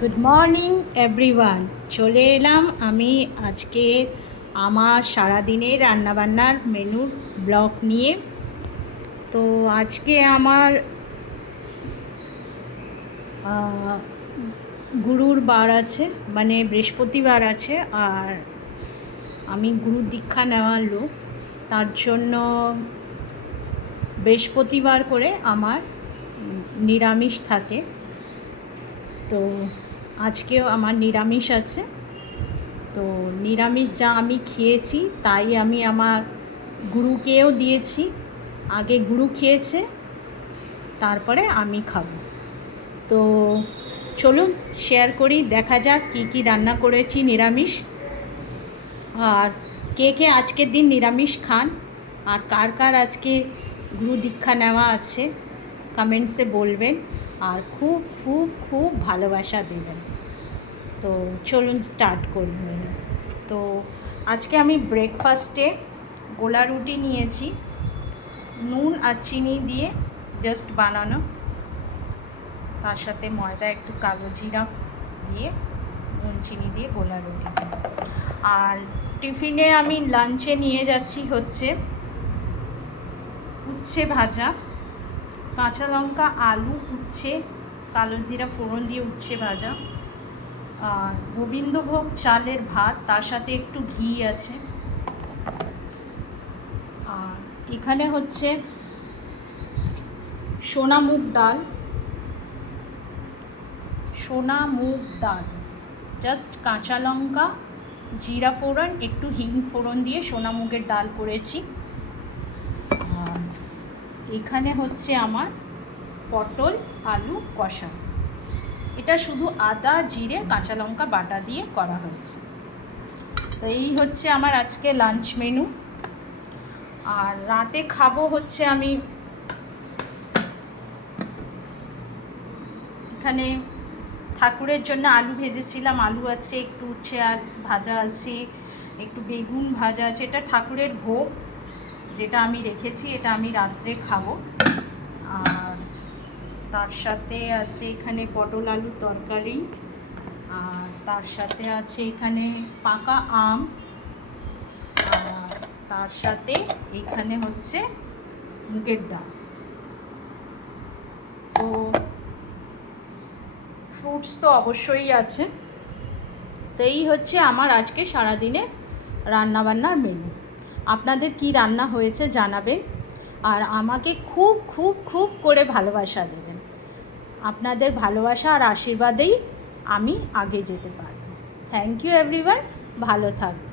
Good morning everyone. চলে এলাম আমি আজকে আমার সারাদিনের রান্নাবান্নার মেনুর ব্লগ নিয়ে। তো আজকে আমার গুরুর বার আছে, মানে বৃহস্পতিবার আছে, আর আমি গুরুর দীক্ষা নেওয়ার লোক, তার জন্য বৃহস্পতিবার করে আমার নিরামিষ থাকে। তো আজকেও আমার নিরামিষ আছে। তো নিরামিষ যা আমি খেয়েছি তাই আমি আমার গুরুকেও দিয়েছি। আগে গুরু খেয়েছে, তারপরে আমি খাবো। তো চলুন শেয়ার করি, দেখা যাক কী কী রান্না করেছি নিরামিষ, আর কে কে আজকের দিন নিরামিষ খান, আর কার কার আজকে গুরু দীক্ষা নেওয়া আছে কমেন্টসে বলবেন, আর খুব খুব খুব ভালোবাসা দেবেন। তো চলুন স্টার্ট করবেন। তো আজকে আমি ব্রেকফাস্টে গোলা রুটি নিয়েছি, নুন আর চিনি দিয়ে জাস্ট বানানো, তার সাথে ময়দা একটু কালো জিরা দিয়ে নুন চিনি দিয়ে গোলা রুটি। আর টিফিনে আমি লাঞ্চে নিয়ে যাচ্ছি হচ্ছে উচ্ছে ভাজা, কাঁচা লঙ্কা, আলু, উচ্ছে, কালো জিরা ফোড়ন দিয়ে উচ্ছে ভাজা, আর গোবিন্দভোগ চালের ভাত, তার সাথে একটু ঘি আছে। আর এখানে হচ্ছে সোনা মুগ ডাল, জাস্ট কাঁচা লঙ্কা, জিরা ফোড়ন, একটু হিং ফোড়ন দিয়ে সোনা মুগের ডাল করেছি। আর এখানে হচ্ছে আমার পটল আলু কষা, এটা শুধু আদা জিরে কাঁচা লঙ্কা বাটা দিয়ে করা হয়েছে। তো এই হচ্ছে আমার আজকে লাঞ্চ মেনু। আর রাতে খাবো হচ্ছে আমি এখানে ঠাকুরের জন্য আলু ভেজেছিলাম, আলু আছে, একটু উচ্ছে ভাজা আছে, একটু বেগুন ভাজা আছে, এটা ঠাকুরের ভোগ যেটা আমি রেখেছি, এটা আমি রাত্রে খাবো। আর তার সাথে আছে এখানে পটল আলুর তরকারি, আর তার সাথে আছে এখানে পাকা আম, আর তার সাথে এখানে হচ্ছে মুগের ডাল। তো ফ্রুটস তো অবশ্যই আছে। তো এই হচ্ছে আমার আজকে সারাদিনের রান্নাবান্নার মেনু। আপনাদের কি রান্না হয়েছে জানাবেন, আর আমাকে খুব খুব খুব করে ভালোবাসা দেবেন। আপনাদের ভালোবাসা আর আশীর্বাদেই আমি আগে যেতে পারব। থ্যাংক ইউ এভরিওয়ান, ভালো থাকবেন।